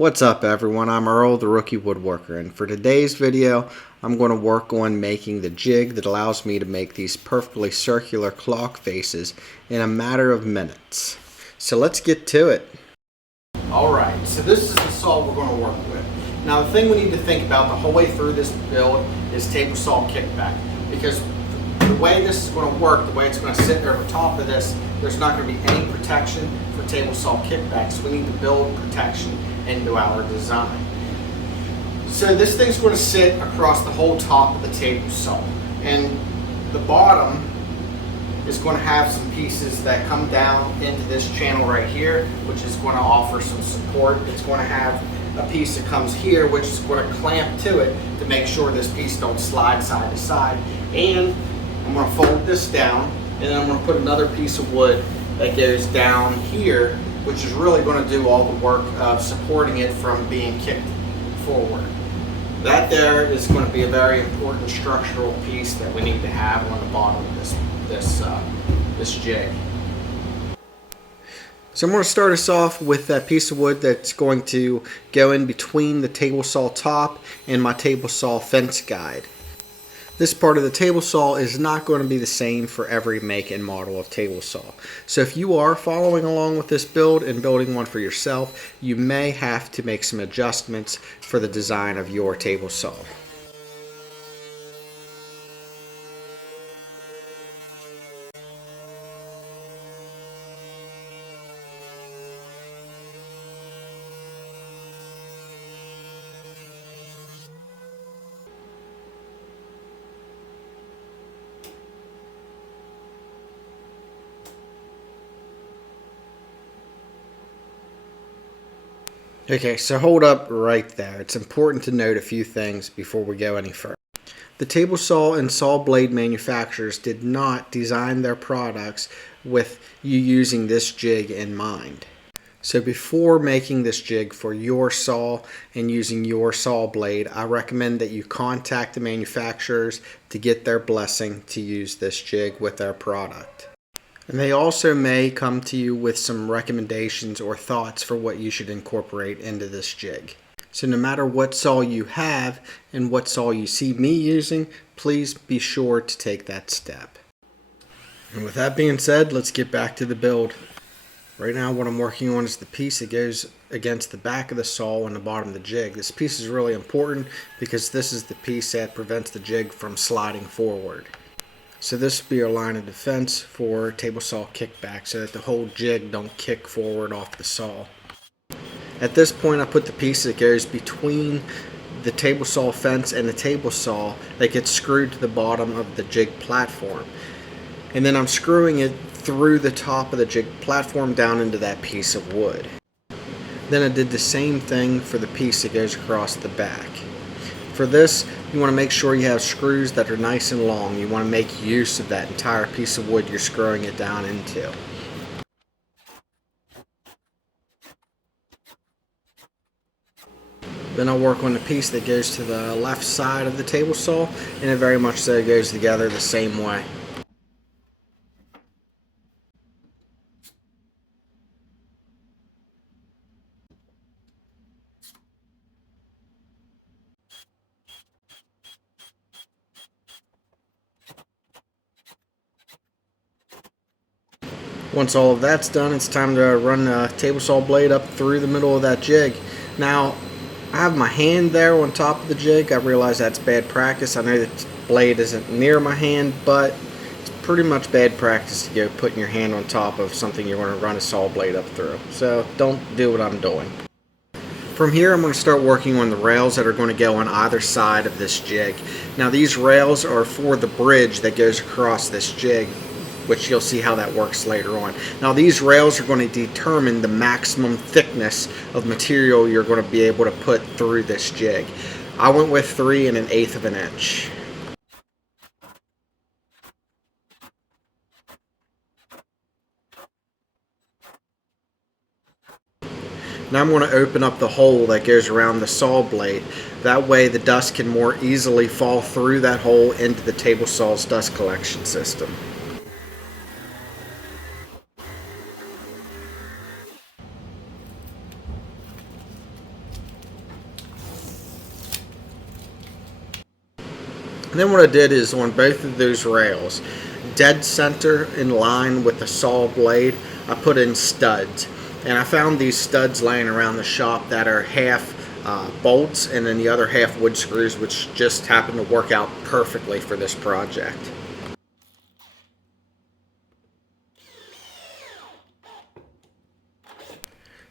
What's up everyone, I'm Earl the Rookie Woodworker, and for today's video I'm going to work on making the jig that allows me to make these perfectly circular clock faces in a matter of minutes. So let's get to it. Alright, so this is the saw we're going to work with. Now the thing we need to think about the whole way through this build is table saw kickback, because the way this is going to work, the way it's going to sit over top of this, there's not going to be any protection for table saw kickback, so we need to build protection into our design. So this thing's going to sit across the whole top of the table saw, and the bottom is going to have some pieces that come down into this channel right here, which is going to offer some support. It's going to have a piece that comes here, which is going to clamp to it to make sure this piece don't slide side to side. And I'm going to fold this down, and then I'm going to put another piece of wood that goes down here, which is really going to do all the work of supporting it from being kicked forward. That there is going to be a very important structural piece that we need to have on the bottom of this jig. So I'm going to start us off with that piece of wood that's going to go in between the table saw top and my table saw fence guide. This part of the table saw is not going to be the same for every make and model of table saw. So if you are following along with this build and building one for yourself, you may have to make some adjustments for the design of your table saw. Okay, so hold up right there. It's important to note a few things before we go any further. The table saw and saw blade manufacturers did not design their products with you using this jig in mind. So before making this jig for your saw and using your saw blade, I recommend that you contact the manufacturers to get their blessing to use this jig with their product. And they also may come to you with some recommendations or thoughts for what you should incorporate into this jig. So no matter what saw you have and what saw you see me using, please be sure to take that step. And with that being said, let's get back to the build. Right now what I'm working on is the piece that goes against the back of the saw on the bottom of the jig. This piece is really important because this is the piece that prevents the jig from sliding forward. So this will be our line of defense for table saw kickback so that the whole jig don't kick forward off the saw. At this point I put the piece that goes between the table saw fence and the table saw that gets screwed to the bottom of the jig platform. And then I'm screwing it through the top of the jig platform down into that piece of wood. Then I did the same thing for the piece that goes across the back. For this, you want to make sure you have screws that are nice and long. You want to make use of that entire piece of wood you're screwing it down into. Then I'll work on the piece that goes to the left side of the table saw, and it very much so goes together the same way. Once all of that's done, it's time to run the table saw blade up through the middle of that jig. Now, I have my hand there on top of the jig. I realize that's bad practice. I know that blade isn't near my hand, but it's pretty much bad practice to go putting your hand on top of something you're going to run a saw blade up through. So don't do what I'm doing. From here, I'm going to start working on the rails that are going to go on either side of this jig. Now, these rails are for the bridge that goes across this jig, which you'll see how that works later on. Now these rails are going to determine the maximum thickness of material you're going to be able to put through this jig. I went with 3 1/8 of an inch. Now I'm going to open up the hole that goes around the saw blade. That way the dust can more easily fall through that hole into the table saw's dust collection system. And then what I did is on both of those rails, dead center in line with the saw blade, I put in studs. And I found these studs laying around the shop that are half bolts and then the other half wood screws, which just happened to work out perfectly for this project.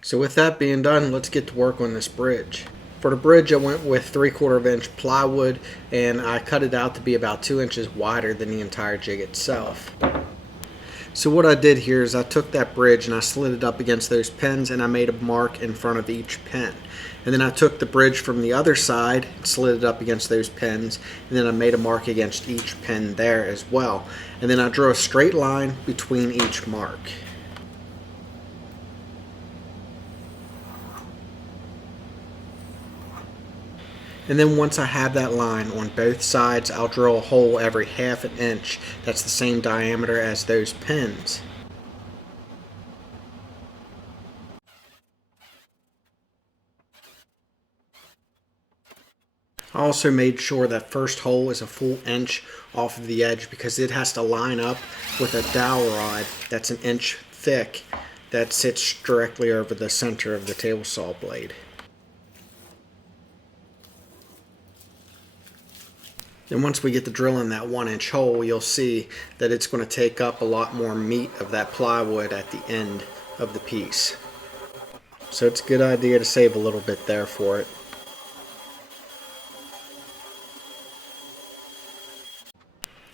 So with that being done, let's get to work on this bridge. For the bridge, I went with 3/4 inch plywood, and I cut it out to be about 2 inches wider than the entire jig itself. So what I did here is I took that bridge and I slid it up against those pins, and I made a mark in front of each pin. And then I took the bridge from the other side, slid it up against those pins, and then I made a mark against each pin there as well. And then I drew a straight line between each mark. And then once I have that line on both sides, I'll drill a hole every 1/2 inch. That's the same diameter as those pins. I also made sure that first hole is a full inch off of the edge because it has to line up with a dowel rod that's 1 inch thick that sits directly over the center of the table saw blade. And once we get to drilling that 1 inch hole, you'll see that it's going to take up a lot more meat of that plywood at the end of the piece. So it's a good idea to save a little bit there for it.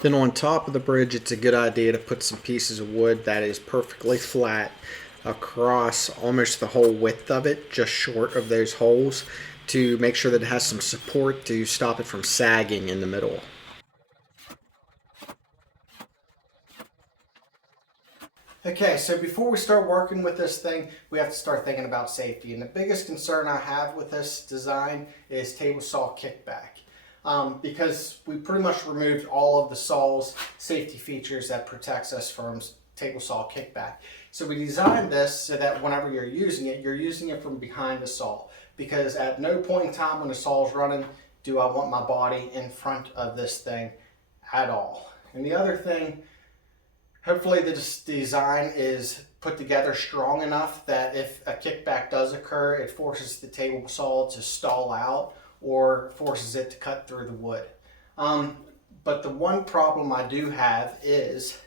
Then on top of the bridge, it's a good idea to put some pieces of wood that is perfectly flat across almost the whole width of it, just short of those holes, to make sure that it has some support to stop it from sagging in the middle. Okay, so before we start working with this thing, we have to start thinking about safety. And the biggest concern I have with this design is table saw kickback. Because we pretty much removed all of the saw's safety features that protects us from table saw kickback. So we designed this so that whenever you're using it from behind the saw. Because at no point in time when the saw is running do I want my body in front of this thing at all. And the other thing, hopefully this design is put together strong enough that if a kickback does occur, it forces the table saw to stall out or forces it to cut through the wood. But the one problem I do have is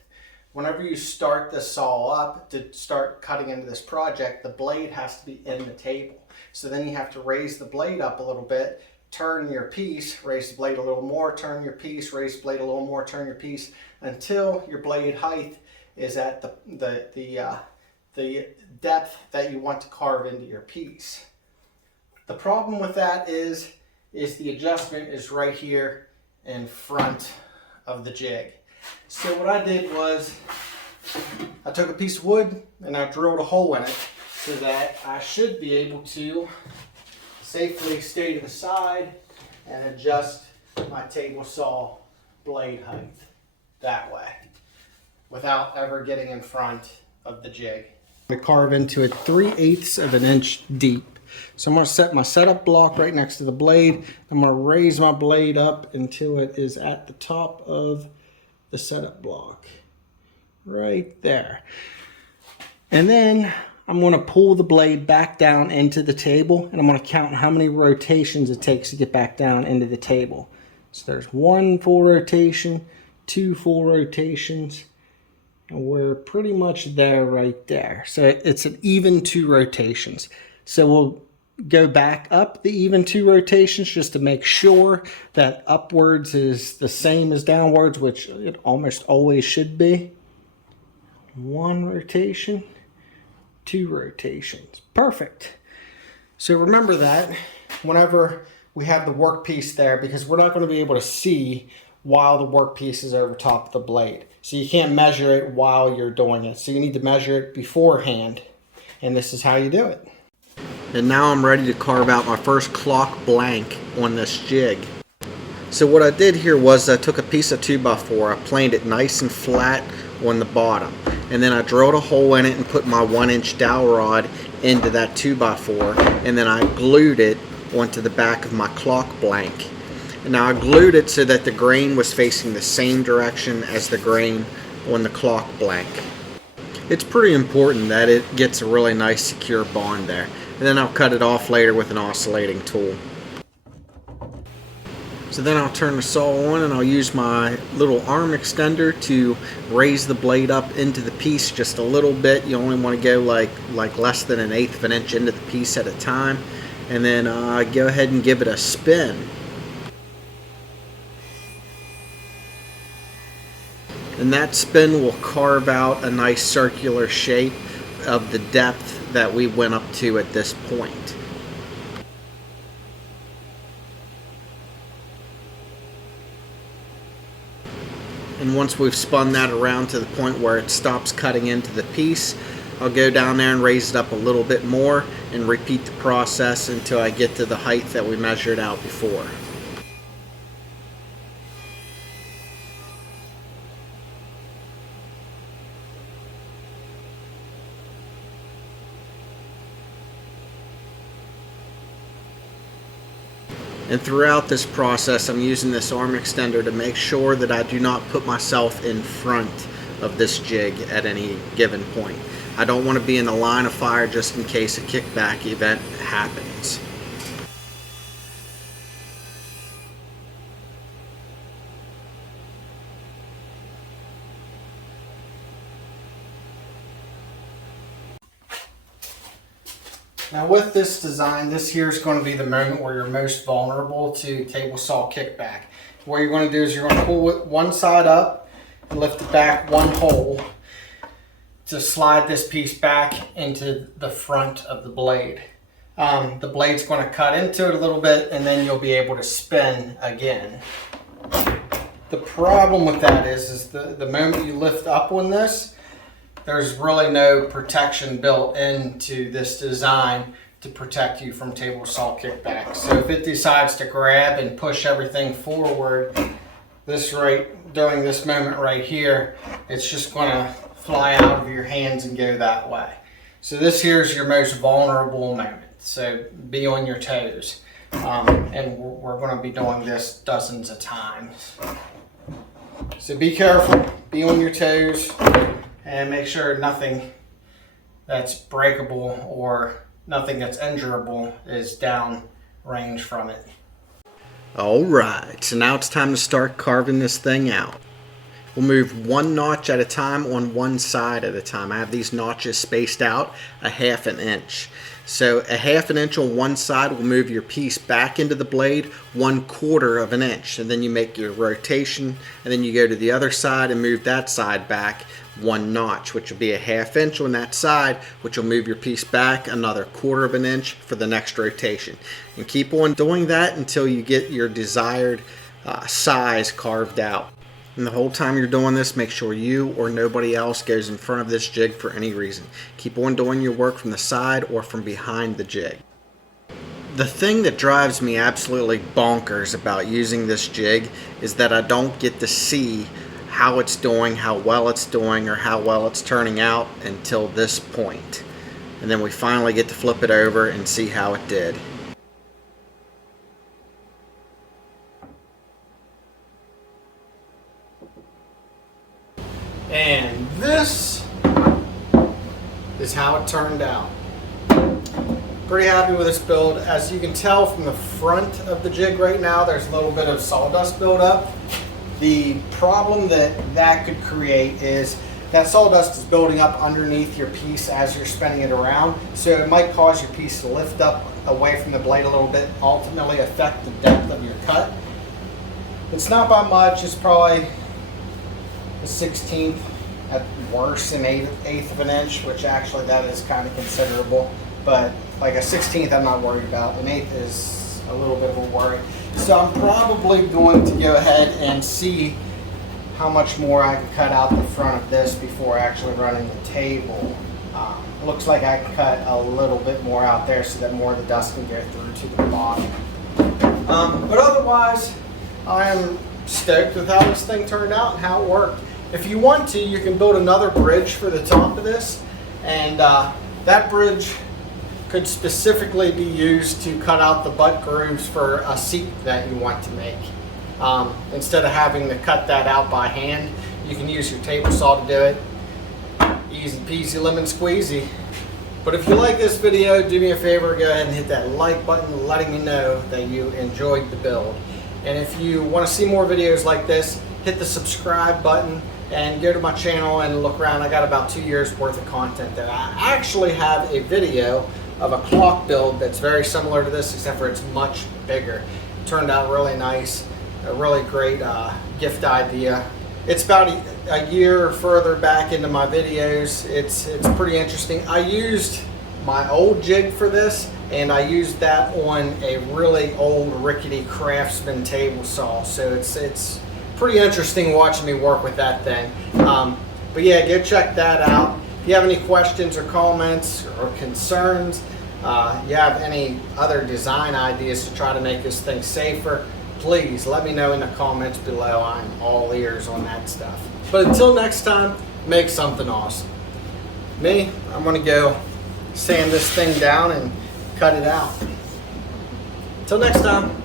whenever you start the saw up to start cutting into this project, the blade has to be in the table. So then you have to raise the blade up a little bit, turn your piece, raise the blade a little more, turn your piece, raise the blade a little more, turn your piece, until your blade height is at the depth that you want to carve into your piece. The problem with that is the adjustment is right here in front of the jig. So what I did was I took a piece of wood and I drilled a hole in it so that I should be able to safely stay to the side and adjust my table saw blade height that way without ever getting in front of the jig. I'm going to carve into it 3/8 of an inch deep. So I'm going to set my setup block right next to the blade. I'm going to raise my blade up until it is at the top of the setup block. Right there. And then I'm going to pull the blade back down into the table, and I'm going to count how many rotations it takes to get back down into the table. So there's 1 full rotation, 2 full rotations, and we're pretty much there right there. So it's an even 2 rotations. So we'll go back up the even 2 rotations just to make sure that upwards is the same as downwards, which it almost always should be. 1 rotation, 2 rotations. Perfect. So remember that whenever we have the workpiece there, because we're not going to be able to see while the workpiece is over top of the blade. So you can't measure it while you're doing it. So you need to measure it beforehand. And this is how you do it. And now I'm ready to carve out my first clock blank on this jig. So what I did here was I took a piece of 2x4, I planed it nice and flat on the bottom, and then I drilled a hole in it and put my 1 inch dowel rod into that 2x4, and then I glued it onto the back of my clock blank. And now I glued it so that the grain was facing the same direction as the grain on the clock blank. It's pretty important that it gets a really nice secure bond there. And then I'll cut it off later with an oscillating tool. So then I'll turn the saw on and I'll use my little arm extender to raise the blade up into the piece just a little bit. You only want to go like less than 1/8 of an inch into the piece at a time. And then go ahead and give it a spin. And that spin will carve out a nice circular shape of the depth that we went up to at this point. And once we've spun that around to the point where it stops cutting into the piece, I'll go down there and raise it up a little bit more and repeat the process until I get to the height that we measured out before. And throughout this process, I'm using this arm extender to make sure that I do not put myself in front of this jig at any given point. I don't want to be in the line of fire just in case a kickback event happens. Now with this design, this here is going to be the moment where you're most vulnerable to table saw kickback. What you're going to do is you're going to pull it one side up and lift it back one hole to slide this piece back into the front of the blade. The blade's going to cut into it a little bit and then you'll be able to spin again. The problem with that is the moment you lift up on this, there's really no protection built into this design to protect you from table saw kickback. So if it decides to grab and push everything forward, during this moment right here, it's just going to fly out of your hands and go that way. So this here is your most vulnerable moment. So be on your toes. And we're going to be doing this dozens of times. So be careful, be on your toes, and make sure nothing that's breakable or nothing that's injurable is down range from it. Alright, so now it's time to start carving this thing out. We'll move one notch at a time on one side at a time. I have these notches spaced out 1/2 inch. So 1/2 inch on one side will move your piece back into the blade 1/4 inch. And then you make your rotation and then you go to the other side and move that side back one notch, which will be 1/2 inch on that side, which will move your piece back another 1/4 inch for the next rotation. And keep on doing that until you get your desired size carved out. And the whole time you're doing this, make sure you or nobody else goes in front of this jig for any reason. Keep on doing your work from the side or from behind the jig. The thing that drives me absolutely bonkers about using this jig is that I don't get to see how it's doing, how well it's doing, or how well it's turning out until this point. And then we finally get to flip it over and see how it did. And this is how it turned out. Pretty happy with this build. As you can tell from the front of the jig right now, there's a little bit of sawdust buildup. The problem that could create is that sawdust is building up underneath your piece as you're spinning it around. So it might cause your piece to lift up away from the blade a little bit, ultimately affect the depth of your cut. It's not by much, it's probably a 1/16 at worst, an eighth of an inch, which actually that is kind of considerable. But like a 1/16 I'm not worried about. An eighth is a little bit of a worry. So I'm probably going to go ahead and see how much more I can cut out the front of this before actually running the table. Looks like I can cut a little bit more out there so that more of the dust can go through to the bottom. But otherwise, I am stoked with how this thing turned out and how it worked. If you want to, you can build another bridge for the top of this, and that bridge could specifically be used to cut out the butt grooves for a seat that you want to make. Instead of having to cut that out by hand, you can use your table saw to do it. Easy peasy lemon squeezy. But if you like this video, do me a favor, go ahead and hit that like button letting me know that you enjoyed the build. And if you want to see more videos like this, hit the subscribe button and go to my channel and look around. I got about 2 years worth of content there. I actually have a video of a clock build that's very similar to this, except for it's much bigger. It turned out really nice, a really great gift idea. It's about a year further back into my videos. It's pretty interesting. I used my old jig for this, and I used that on a really old rickety Craftsman table saw. So it's pretty interesting watching me work with that thing. But yeah, go check that out. If you have any questions or comments or concerns, you have any other design ideas to try to make this thing safer, please let me know in the comments below. I'm all ears on that stuff. But until next time, make something awesome. Me, I'm gonna go sand this thing down and cut it out. Until next time.